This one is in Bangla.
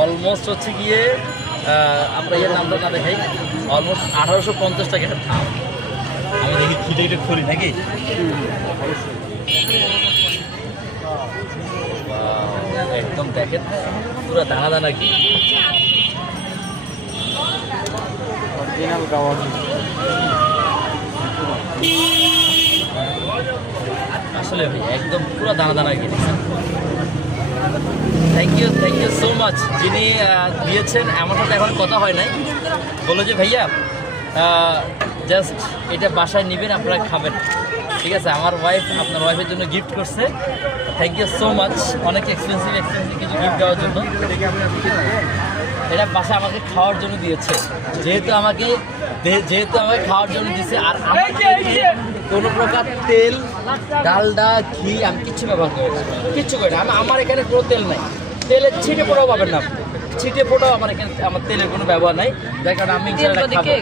অলমোস্ট হচ্ছে গিয়ে আমরা এর নামটা না দেখাই, অলমোস্ট 1850 টাকার দাম। আমি দেখি খুঁজে একটু খুলি নাকি। একদম দেখেন পুরো দানা দানা কি আসলে ভাই একদম পুরো দানা দানা কি। থ্যাংক ইউ সো মাচ যিনি দিয়েছেন। আমার সাথে এখন কথা হয় নাই, বলো যে ভাইয়া জাস্ট এটা বাসায় নেবেন, আপনারা খাবেন, ঠিক আছে। আমার ওয়াইফ আপনার ওয়াইফের জন্য গিফট করছে। থ্যাংক ইউ সো মাচ, অনেক এক্সপেন্সিভ কিছু গিফট দেওয়ার জন্য। এটা বাসায় আমাকে খাওয়ার জন্য দিয়েছে, যেহেতু আমাকে খাওয়ার জন্য দিয়েছে। আর আমাকে কোনো প্রকার তেল, ডালডা, ঘি আমি কিচ্ছু ব্যবহার করি না, কিচ্ছু করি না। আমার এখানে কোনো তেল নাই, তেলের ছিটে ফোটাও পাবেন না, ছিটে ফোটাও আমার এখানে আমার তেলের কোনো ব্যবহার নাই, যার কারণে আমি ইনশাআল্লাহ খাবো।